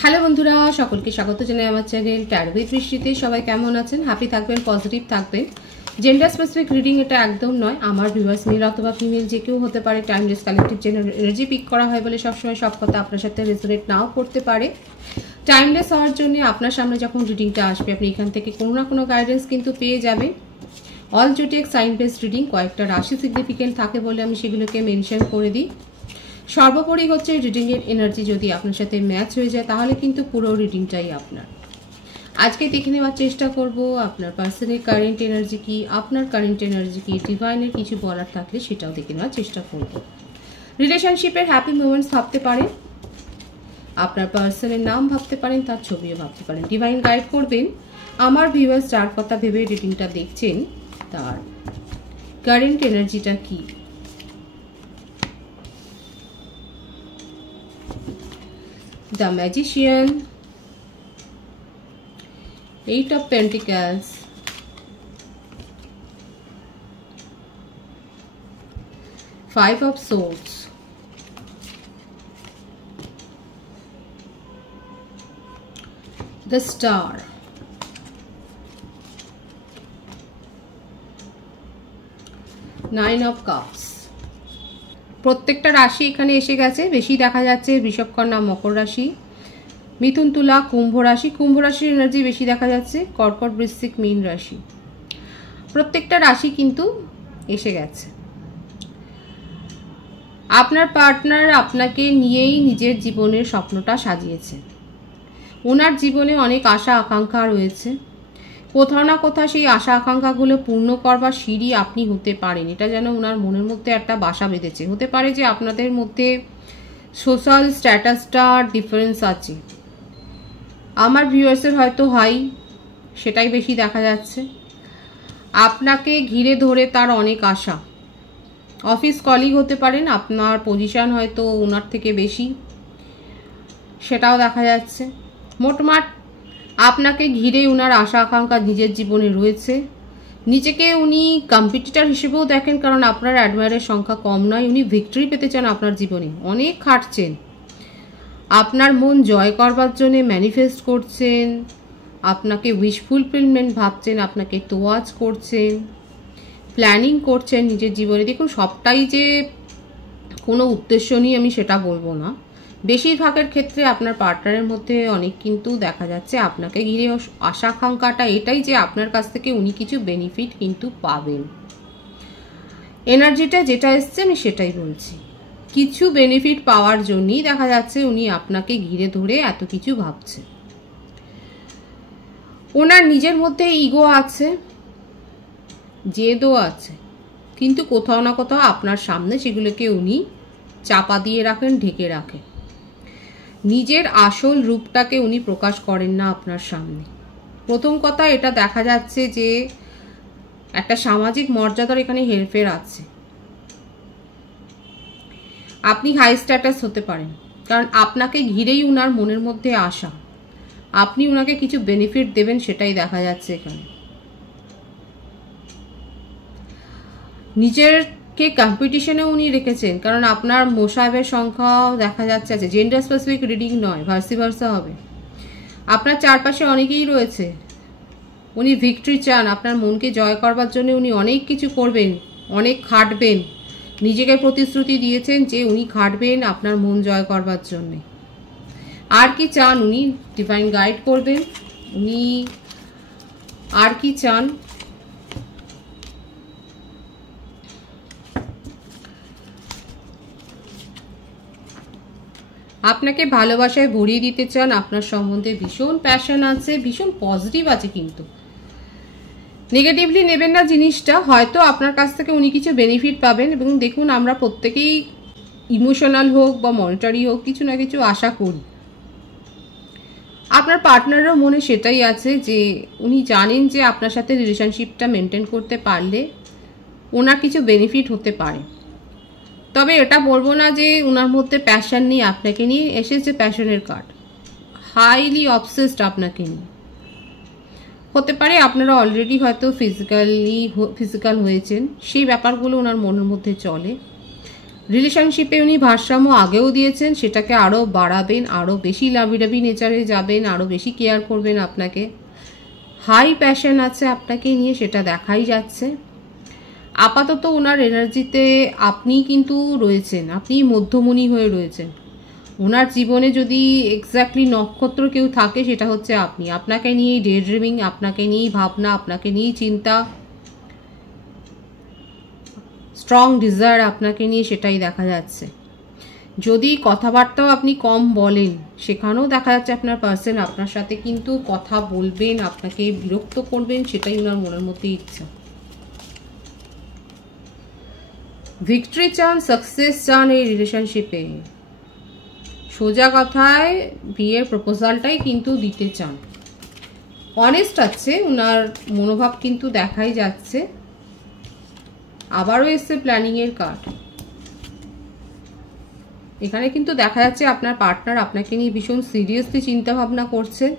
Hello বন্ধুরা, সকলকে স্বাগত জানাই আমার চ্যানেল ট্যারো উইথ বৃষ্টিতে। সবাই কেমন আছেন? হ্যাপি থাকবেন, পজিটিভ থাকবেন। জেন্ডার স্পেসিফিক রিডিং এটা একদম নয়। আমার ভিউয়ার্স মেল অথবা ফিমেল যে কেউ হতে পারে। টাইমলেস কালেকটিভ এনার্জি পিক করা হয় বলে সবসময় সব কথা আপনার সাথে রেজোনেট নাও করতে পারে। টাইমলেস হওয়ার জন্য আপনার সামনে যখন রিডিংটা আসবে আপনি এখান থেকে কোনো না কোনো গাইডেন্স কিন্তু পেয়ে যাবেন। অল জোটেক সাইন বেসড রিডিং, কয়েকটা রাশি সিগনিফিকেন্ট থাকে বলে আমি সেগুলোকে মেনশন করে দিই। সর্বোপরি হচ্ছে রিডিংয়ের এনার্জি যদি আপনার সাথে ম্যাচ হয়ে যায় তাহলে কিন্তু পুরো রিডিংটাই আপনার। আজকে দেখে নেওয়ার চেষ্টা করব আপনার পার্সনের কারেন্ট এনার্জি কি, আপনার কারেন্ট এনার্জি কি, ডিভাইনের কিছু বলার থাকলে সেটাও দেখে নেওয়ার চেষ্টা করব। রিলেশনশিপের হ্যাপি মোমেন্টস ভাবতে পারেন, আপনার পার্সনের নাম ভাবতে পারেন, তার ছবিও ভাবতে পারেন। ডিভাইন গাইড করবেন আমার ভিউয়ার্স যার কথা ভেবে রিডিংটা দেখছেন তার কারেন্ট এনার্জিটা কি। The Magician, 8 of Pentacles, Five of Swords, the Star, Nine of Cups। প্রত্যেকটা রাশি এখানে এসে গেছে। বেশি দেখা যাচ্ছে বৃষভ, কন্যা, মকর রাশি, মিথুন, তুলা, কুম্ভ রাশি। কুম্ভ রাশির এনার্জি বেশি দেখা যাচ্ছে। কর্কট, বৃশ্চিক, মীন রাশি। প্রত্যেকটা রাশি কিন্তু এসে গেছে। আপনার পার্টনার আপনাকে নিয়েই নিজের জীবনের স্বপ্নটা সাজিয়েছে। ওনার জীবনে অনেক আশা আকাঙ্ক্ষা রয়েছে। কোথাও না কোথাও সেই আশা আকাঙ্ক্ষাগুলো পূর্ণ করবার সিঁড়ি আপনি হতে পারেন। এটা যেন ওনার মনের মধ্যে একটা বাসা বেঁধেছে। হতে পারে যে আপনাদের মধ্যে সোশ্যাল স্ট্যাটাসটা ডিফারেন্স আছে। আমার ভিউয়ার্সের হয়তো হয়, সেটাই বেশি দেখা যাচ্ছে। আপনাকে ঘিরে ধরে তার অনেক আশা। অফিস কলিগ হতে পারেন, আপনার পজিশন হয়তো ওনার থেকে বেশি, সেটাও দেখা যাচ্ছে। মোটমাট আপনাকে ঘিরে উনার আশা আকাঙ্ক্ষা নিজের জীবনে রয়েছে। নিজেকে উনি কম্পিটিটর হিসেবেও দেখেন, কারণ আপনার অ্যাডমায়ারের সংখ্যা কম নয়। উনি ভিক্টরি পেতে চান আপনার জীবনে, অনেক খাটছেন। আপনার মন জয় করবার জন্য ম্যানিফেস্ট করছেন, আপনাকে উইশ ফুলফিলমেন্ট ভাবছেন, আপনাকে তোয়াজ করছেন, প্ল্যানিং করছেন নিজের জীবনে। দেখুন, সবটাই যে কোনো উদ্দেশ্য নিয়ে আমি সেটা বলবো না। বেশিরভাগের ক্ষেত্রে আপনার পার্টনারের মধ্যে অনেক কিন্তু দেখা যাচ্ছে আপনাকে ঘিরে আশা আকাঙ্ক্ষাটা এটাই যে আপনার কাছ থেকে উনি কিছু বেনিফিট কিন্তু পাবেন। এনার্জিটা যেটা এসছে আমি সেটাই বলছি। কিছু বেনিফিট পাওয়ার জন্যই দেখা যাচ্ছে উনি আপনাকে ঘিরে ধরে এত কিছু ভাবছে। ওনার নিজের মধ্যে ইগো আছে, জেদও আছে, কিন্তু কোথাও না কোথাও আপনার সামনে সেগুলোকে উনি চাপা দিয়ে রাখেন, ঢেকে রাখেন। নিজের আসল রূপটাকে উনি প্রকাশ করেন না আপনার সামনে। প্রথম কথা, এটা দেখা যাচ্ছে যে একটা সামাজিক মর্যাদার এখানে হেরফের আছে। আপনি হাই স্ট্যাটাস হতে পারেন, কারণ আপনাকে ঘিরেই উনার মনের মধ্যে আশা। আপনি উনাকে কিছু বেনিফিট দেবেন, সেটাই দেখা যাচ্ছে এখানে। নিজেরকে কম্পিটিশনে উনি রেখেছেন, কারণ আপনার মোসাহেবের সংখ্যাও দেখা যাচ্ছে আছে। জেন্ডার স্পেসিফিক রিডিং নয়, ভার্সি ভার্সা হবে। আপনার চারপাশে অনেকেই রয়েছে। উনি ভিক্টরি চান, আপনার মনকে জয় করবার জন্য উনি অনেক কিছু করবেন, অনেক খাটবেন। নিজেকে প্রতিশ্রুতি দিয়েছেন যে উনি খাটবেন আপনার মন জয় করবার জন্যে। আর কি চান উনি? ডিভাইন গাইড করবেন। উনি আর কি চান? আপনাকে ভালোবাসায় ভরিয়ে দিতে চান। আপনার সম্বন্ধে ভীষণ প্যাশন আছে, ভীষণ পজিটিভ আছে, কিন্তু নেগেটিভলি নেবেন না জিনিসটা। হয়তো আপনার কাছ থেকে উনি কিছু বেনিফিট পাবেন। এবং দেখুন, আমরা প্রত্যেকেই ইমোশনাল হোক বা মনিটারি হোক কিছু না কিছু আশা করি। আপনার পার্টনারেরও মনে সেটাই আছে যে উনি জানেন যে আপনার সাথে রিলেশনশিপটা মেনটেন করতে পারলে ওনার কিছু বেনিফিট হতে পারে। তবে এটা বলবো না যে ওনার মধ্যে প্যাশন নেই। আপনাকে নিয়ে এসেছে প্যাশনের কার্ড, হাইলি অবসেসড আপনাকে নিয়ে। হতে পারে আপনারা অলরেডি হয়তো ফিজিক্যাল হয়েছেন, সেই ব্যাপারগুলো ওনার মনের মধ্যে চলে। রিলেশনশিপে উনি ভারসাম্য আগেও দিয়েছেন, সেটাকে আরও বাড়াবেন, আরও বেশি লাভিডাবি নেচারে যাবেন, আরও বেশি কেয়ার করবেন আপনাকে। হাই প্যাশন আছে আপনাকে নিয়ে, সেটা দেখাই যাচ্ছে। আপাতত ওনার এনার্জিতে আপনি কিন্তু রয়েছেন, আপনি মধ্যমণি হয়ে রয়েছেন। ওনার জীবনে যদি এক্স্যাক্টলি নক্ষত্র কেউ থাকে সেটা হচ্ছে আপনি। আপনাকে নিয়েই ডে ড্রিমিং, আপনাকে নিয়েই ভাবনা, আপনাকে নিয়েই চিন্তা, স্ট্রং ডিজায়ার আপনাকে নিয়ে, সেটাই দেখা যাচ্ছে। যদি কথাবার্তাও আপনি কম বলেন, সেখানেও দেখা যাচ্ছে আপনার পার্সন আপনার সাথে কিন্তু কথা বলবেন, আপনাকে বিরক্ত করবেন, সেটাই ওনার মনের মধ্যে ইচ্ছা। ভিক্টরি চান, সাকসেস চান এই রিলেশনশিপে। সোজা কথায় বিয়ের প্রপোজালটাই কিন্তু দিতে চান। অনেস্ট আছে ওনার মনোভাব, কিন্তু দেখাই যাচ্ছে। আবারও এসছে প্ল্যানিং এর কার্ড। এখানে কিন্তু দেখা যাচ্ছে আপনার পার্টনার আপনাকে নিয়ে ভীষণ সিরিয়াসলি চিন্তা ভাবনা করছেন।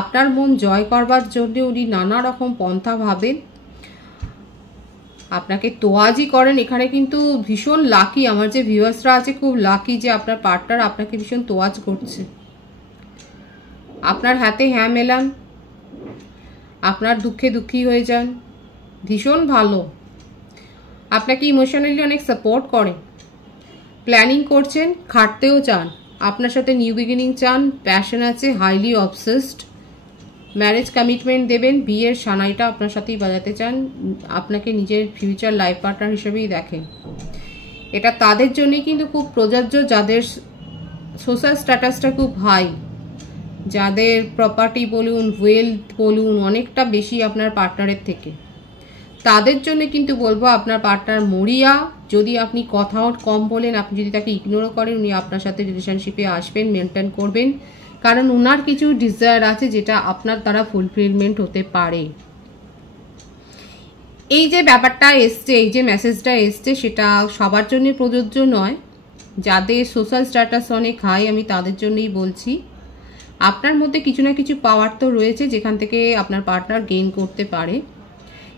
আপনার মন জয় করবার জন্য উনি নানা রকম পন্থা ভাবেন, আপনাকে তোয়াজি করেন। এখানে কিন্তু ভীষণ লাকি, আমার যে ভিউয়ার্সরা আছে খুব লাকি যে আপনার পার্টনার আপনাকে ভীষণ তোয়াজ করছে। আপনার হাতে হ্যাঁ মেলান, আপনার দুঃখে দুঃখী হয়ে যান, ভীষণ ভালো। আপনাকে ইমোশনালি অনেক সাপোর্ট করেন, প্ল্যানিং করছেন, খাটতেও চান, আপনার সাথে নিউ বিগিনিং চান, প্যাশন আছে, হাইলি অবসেসড, ম্যারেজ কমিটমেন্ট দেবেন, বিয়ের সানাইটা আপনার সাথেই বাজাতে চান, আপনাকে নিজের ফিউচার লাইফ পার্টনার হিসেবেই দেখেন। এটা তাদের জন্যই কিন্তু খুব প্রযোজ্য যাদের সোশ্যাল স্ট্যাটাসটা খুব হাই, যাদের প্রপার্টি বলুন, ওয়েলথ বলুন অনেকটা বেশি আপনার পার্টনারের থেকে। তাদের জন্য কিন্তু বলবো আপনার পার্টনার মরিয়া। যদি আপনি কথাও কম বলেন, আপনি যদি তাকে ইগনোর করেন, উনি আপনার সাথে রিলেশনশিপে আসবেন, মেনটেন করবেন, কারণ ওনার কিছু ডিজায়ার আছে যেটা আপনার দ্বারা ফুলফিলমেন্ট হতে পারে। এই যে ব্যাপারটা এসছে, এই যে মেসেজটা এসছে, সেটা সবার জন্য প্রযোজ্য নয়। যাদের সোশ্যাল স্ট্যাটাস অনেক হাই, আমি তাদের জন্যই বলছি। আপনার মধ্যে কিছু না কিছু পাওয়ার তো রয়েছে যেখান থেকে আপনার পার্টনার গেইন করতে পারে।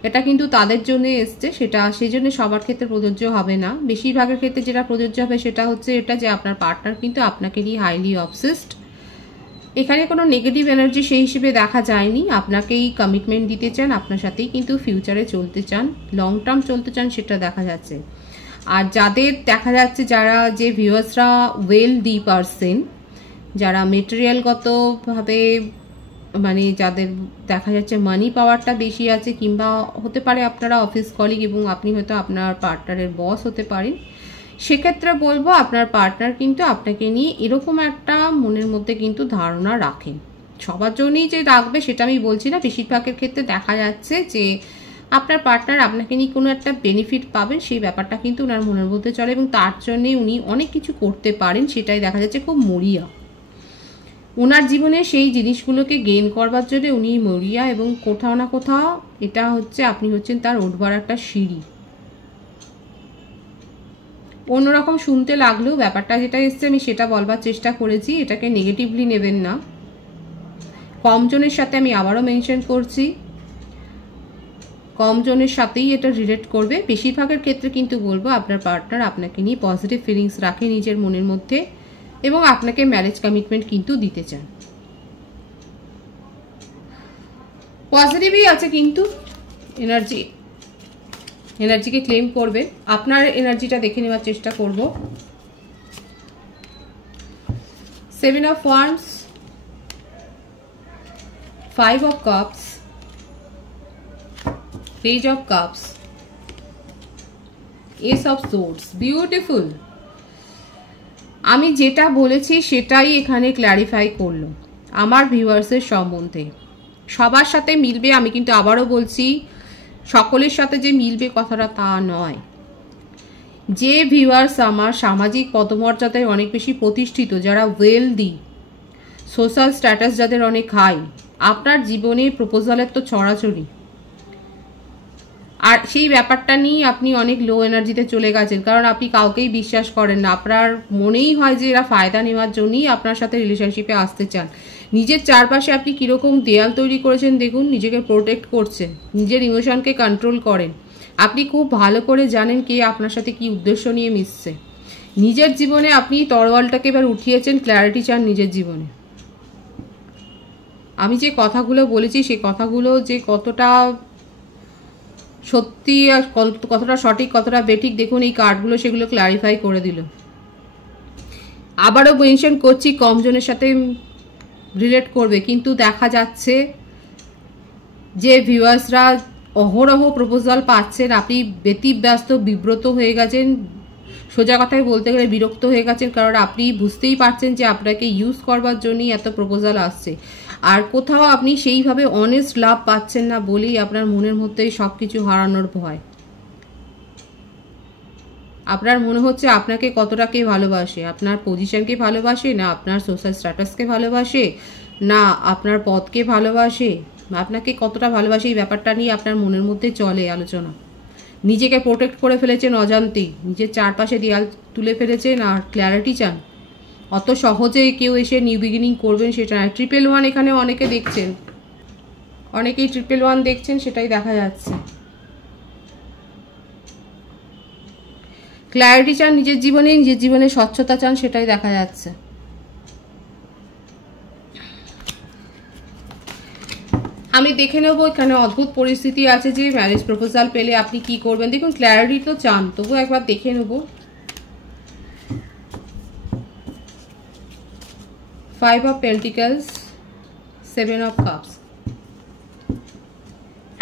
এটা কিন্তু তাদের জন্য এসছে, সেটা সেই জন্য সবার ক্ষেত্রে প্রযোজ্য হবে না। বেশিরভাগের ক্ষেত্রে যেটা প্রযোজ্য হবে সেটা হচ্ছে এটা যে আপনার পার্টনার কিন্তু আপনাকে নিয়ে হাইলি অবসেসড। এখানে কোনো নেগেটিভ এনার্জি সেই হিসেবে দেখা যায়নি। আপনাকেই কমিটমেন্ট দিতে চান, আপনার সাথেই কিন্তু ফিউচারে চলতে চান, লং টার্ম চলতে চান, সেটা দেখা যাচ্ছে। আর যাদের দেখা যাচ্ছে, যারা যে ভিউয়ার্সরা ওয়েলদি পারসন, যারা মেটেরিয়ালগতভাবে মানে যাদের দেখা যাচ্ছে মানি পাওয়ারটা বেশি আছে, কিংবা হতে পারে আপনারা অফিস কলিগ এবং আপনি হয়তো আপনার পার্টনারের বস হতে পারেন, সেক্ষেত্রে বলবো আপনার পার্টনার কিন্তু আপনাকে নিয়ে এরকম একটা মনের মধ্যে কিন্তু ধারণা রাখেন। সবার জন্যই যে রাখবে সেটা আমি বলছি না, বেশিরভাগের ক্ষেত্রে দেখা যাচ্ছে যে আপনার পার্টনার আপনাকে নিয়ে কোনো একটা বেনিফিট পাবেন, সেই ব্যাপারটা কিন্তু ওনার মনের মধ্যে চলে এবং তার জন্যে উনি অনেক কিছু করতে পারেন, সেটাই দেখা যাচ্ছে খুব মরিয়া। ওনার জীবনে সেই জিনিসগুলোকে গেইন করবার জন্য উনি মরিয়া, এবং কোথাও না কোথাও এটা হচ্ছে আপনি হচ্ছেন তার উঠবার একটা সিঁড়ি। অন্যরকম শুনতে লাগলেও ব্যাপারটা যেটা এসছে আমি সেটা বলবার চেষ্টা করেছি, এটাকে নেগেটিভলি নেবেন না। কমজনের সাথে আমি আবারও মেনশন করছি, কমজনের সাথেই এটা রিলেট করবে। বেশিরভাগের ক্ষেত্রে কিন্তু বলবো আপনার পার্টনার আপনাকে নিয়ে পজিটিভ ফিলিংস রাখে নিজের মনের মধ্যে, এবং আপনাকে ম্যারেজ কমিটমেন্ট কিন্তু দিতে চান। পজিটিভই আছে কিন্তু এনার্জিকে ক্লেম করবে। আপনার এনার্জিটা দেখে নেওয়ার চেষ্টা করব। 7 of Wands, 5 of Cups, Page of Cups, Ace of Swords, beautiful. আমি যেটা বলেছি সেটাই এখানে ক্ল্যারিফাই করলো আমার ভিউয়ার্সের সম্বন্ধে। সবার সাথে মিলবে, আমি কিন্তু আবারও বলছি সকলের সাথে যে মিলবে কথাটা তা নয়। যে ভিউয়ার্স আমার সামাজিক পদমর্যাদায় অনেক বেশি প্রতিষ্ঠিত, যারা ওয়েলদি, সোশ্যাল স্ট্যাটাস যাদের অনেক হাই, আপনার জীবনে প্রপোজালের তো ছড়াছড়ি, আর সেই ব্যাপারটা নিয়ে আপনি অনেক লো এনার্জিতে চলে গেছেন, কারণ আপনি কাউকেই বিশ্বাস করেন না। আপনার মনেই হয় যে এরা ফায়দা নেওয়ার জন্যই আপনার সাথে রিলেশনশিপে আসতে চান। নিজের চারপাশে আপনি কীরকম দেয়াল তৈরি করেছেন দেখুন, নিজেকে প্রোটেক্ট করছেন, নিজের ইমোশনকে কন্ট্রোল করেন। আপনি খুব ভালো করে জানেন কে আপনার সাথে কি উদ্দেশ্য নিয়ে মিশছে। নিজের জীবনে আপনি তরোয়ালটাকে এবার উঠিয়েছেন, ক্ল্যারিটি চান নিজের জীবনে। আমি যে কথাগুলো বলেছি সেই কথাগুলো যে কতটা সত্যি আর কতটা সঠিক কতটা বেঠিক দেখুন এই কার্ডগুলো সেগুলো ক্লারিফাই করে দিল। আবারও মেনশন করছি কম জনের সাথে রিলেট করবে, কিন্তু দেখা যাচ্ছে যে ভিউয়ার্সরা অহরহ প্রপোজাল পাচ্ছেন, আপনি ব্যতিব্যস্ত বিব্রত হয়ে গেছেন, সোজা কথায় বলতে গেলে বিরক্ত হয়ে গেছেন, কারণ আপনি বুঝতেই পারছেন যে আপনাকে ইউজ করবার জন্যই এত প্রপোজাল আসছে। আর কোথাও আপনি সেইভাবে অনেস্ট লাভ পাচ্ছেন না বলেই আপনার মনের মধ্যে সব কিছু হারানোর ভয়। আপনার মনে হচ্ছে আপনাকে কতটা কে ভালোবাসে, আপনার পজিশনকে ভালোবাসে, না আপনার সোশ্যাল স্ট্যাটাসকে ভালোবাসে, না আপনার পদকে ভালোবাসে, আপনাকে কতটা ভালোবাসে এই ব্যাপারটা নিয়ে আপনার মনের মধ্যে চলে আলোচনা। নিজেকে প্রোটেক্ট করে ফেলেছেন অজান্তেই, নিজের চারপাশে দেয়াল তুলে ফেলেছেন আর ক্ল্যারিটি চান। অত সহজে কেউ এসে নিউ বিগিনিং করবেন সেটা নয়। 111 এখানে অনেকে দেখছেন, অনেকেই 111 দেখছেন, সেটাই দেখা যাচ্ছে। ক্ল্যারিটি চান নিজের জীবনে স্বচ্ছতা চান, সেটাই দেখা যাচ্ছে। আমি দেখে নেবো এখানে অদ্ভুত পরিস্থিতি আছে যে ম্যারেজ প্রপোজাল পেলে আপনি কি করবেন। দেখুন ক্ল্যারিটি তো চান, তবু একবার দেখে নেবো। 5 of Pentacles, 7 of Cups।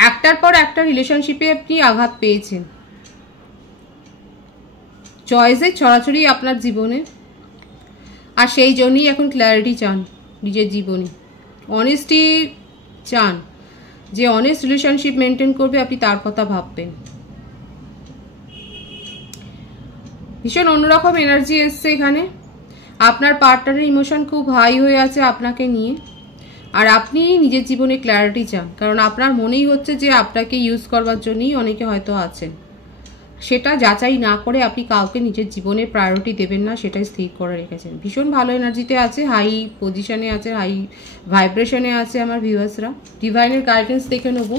একটার পর একটা রিলেশনশিপে আপনি আঘাত পেয়েছেন, চয়েসের ছড়াছড়ি আপনার জীবনে, আর সেই জন্যই এখন ক্ল্যারিটি চান নিজের জীবনে। অনেস্টি চান, যে অনেস্ট রিলেশনশিপ মেনটেন করবে আপনি তার কথা ভাববেন। ভীষণ অন্যরকম এনার্জি এসছে এখানে। আপনার পার্টনারের ইমোশন খুব হাই হয়ে আছে আপনাকে নিয়ে, আর আপনি নিজের জীবনে ক্ল্যারিটি চান, কারণ আপনার মনেই হচ্ছে যে আপনাকে ইউজ করবার জন্যই অনেকে হয়তো আছেন। সেটা যাচাই না করে আপনি কাউকে নিজের জীবনে প্রায়োরিটি দেবেন না, সেটাই স্থির করে রেখেছেন। ভীষণ ভালো এনার্জিতে আছে, হাই পজিশনে আছে, হাই ভাইব্রেশনে আছে আমার ভিউয়ার্সরা। ডিভাইনের গাইডেন্স দেখে নেব।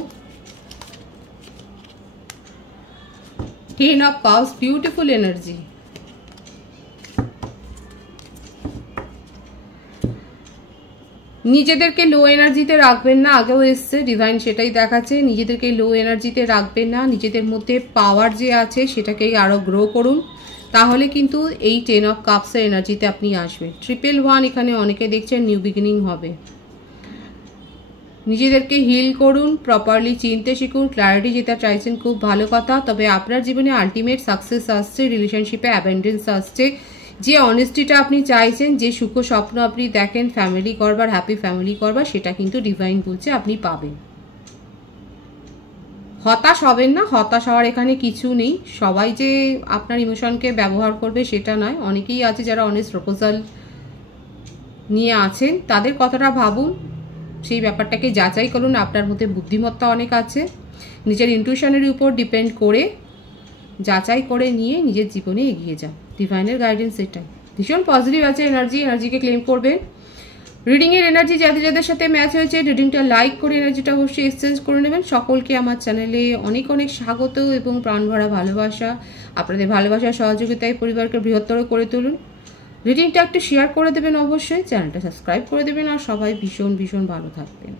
10 of Cups, বিউটিফুল এনার্জি। নিজেদেরকে লো এনার্জিতে রাখবেন না, আগেও এসছে ডিভাইন সেটাই দেখাচ্ছে। নিজেদেরকে লো এনার্জিতে রাখবেন না, নিজেদের মধ্যে পাওয়ার যে আছে সেটাকেই আরও গ্রো করুন, তাহলে কিন্তু এই 10 of Cups-এর এনার্জিতে আপনি আসবেন। 111 এখানে অনেকে দেখছেন নিউ বিগিনিং হবে। নিজেদেরকে হিল করুন, প্রপারলি চিনতে শিখুন, ক্ল্যারিটি যেটা চাইছেন খুব ভালো কথা, তবে আপনার জীবনে আলটিমেট সাকসেস আসছে, রিলেশনশিপে অ্যাবেন্ডেন্স আসছে। যে অনেস্টিটা আপনি চাইছেন, যে সুখ স্বপ্ন আপনি দেখেন ফ্যামিলি করবার, হ্যাপি ফ্যামিলি করবার, সেটা কিন্তু ডিভাইন বলছে আপনি পাবেন। হতাশ হবেন না, হতাশ হওয়ার এখানে কিছু নেই। সবাই যে আপনার ইমোশনকে ব্যবহার করবে সেটা নয়, অনেকেই আছে যারা অনেস্ট প্রপোজাল নিয়ে আছেন, তাদের কথাটা ভাবুন, সেই ব্যাপারটাকে যাচাই করুন। আপনার মধ্যে বুদ্ধিমত্তা অনেক আছে, নিজের ইনটিউশনের উপর ডিপেন্ড করে যাচাই করে নিয়ে নিজের জীবনে এগিয়ে যান। ডিভাইনের গাইডেন্স এটাই। ভীষণ পজিটিভ আছে এনার্জিকে ক্লেম করবেন। রিডিংয়ের এনার্জি যাদের যাদের সাথে ম্যাচ হয়েছে রিডিংটা লাইক করে এনার্জিটা অবশ্যই এক্সচেঞ্জ করে নেবেন। সকলকে আমার চ্যানেলে অনেক অনেক স্বাগত এবং প্রাণভরা ভালোবাসা। আপনাদের ভালোবাসার সহযোগিতায় পরিবারকে বৃহত্তর করে তুলুন। রিডিংটা একটু শেয়ার করে দেবেন, অবশ্যই চ্যানেলটা সাবস্ক্রাইব করে দেবেন, আর সবাই ভীষণ ভীষণ ভালো থাকবেন।